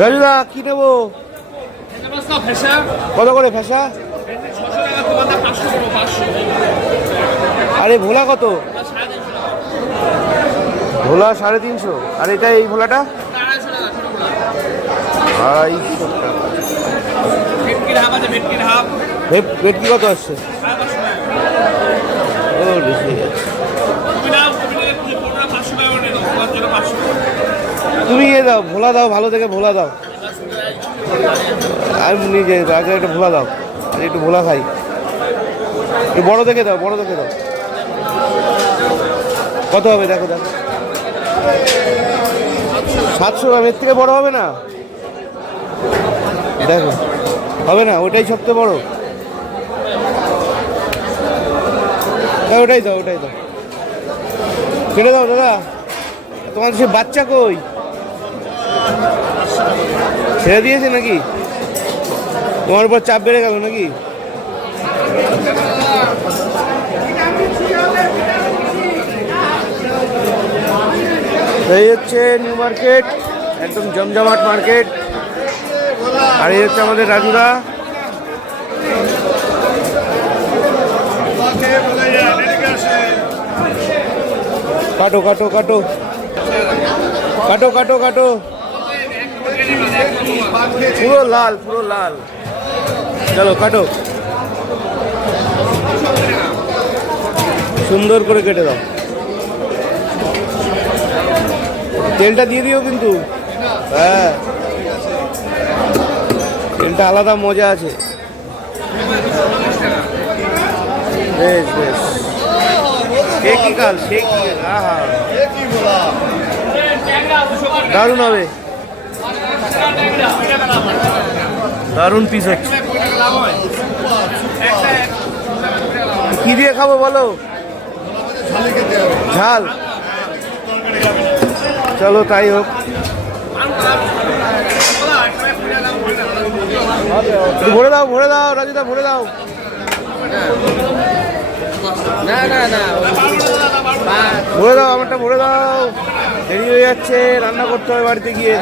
রাজুদা কি নেবো? কত করে ফেসা? আরে ভোলা কত? ভোলা 350। আর এটা এই ভোলাটা 250 টাকা। ভেটকি কত আসছে? বেশি হয়ে যাচ্ছে। তুমি ইয়ে দাও, ভোলা দাও, ভালো থেকে ভোলা দাও। আর নিজে আগে একটু ভোলা দাও, একটু ভোলা খাই। একটু বড় দেখে দাও, বড় দেখে দাও। কত হবে দেখো দেখো। 700 গ্রাম, এর থেকে বড় হবে না? দেখো হবে না, ওটাই সবচেয়ে বড়। ওটাই দাও, ওটাই দাও, কেটে দাও দাদা। তোমার সে বাচ্চা কই? ছেড়ে দিয়েছে নাকি? তোমার উপর চাপ বেড়ে গেল নাকি? এই হচ্ছে নিউ মার্কেট, একদম জমজমাট মার্কেট। আর এই হচ্ছে আমাদের রাজুরা। কাটো কাটো কাটো কাটো কাটো কাটো, পুরো লাল, পুরো লাল। চলো কাটো, সুন্দর করে কেটে দাও। তেলটা দিয়ে দিও কিন্তু। হ্যাঁ, তেলটা আলাদা মজা আছে। বেশ বেশ, সে কি কাল, সে কি, আহা দারুণ হবে, দারুণ পিস হচ্ছে। কি দিয়ে খাবো বলো? ঝাল, চলো তাই হোক। ভরে দাও, ভরে দাও রাজুদা, ভরে দাও। না না না, ভরে দাও, আমারটা ভরে দাও। দেরি হয়ে যাচ্ছে, রান্না করতে হবে বাড়িতে গিয়ে।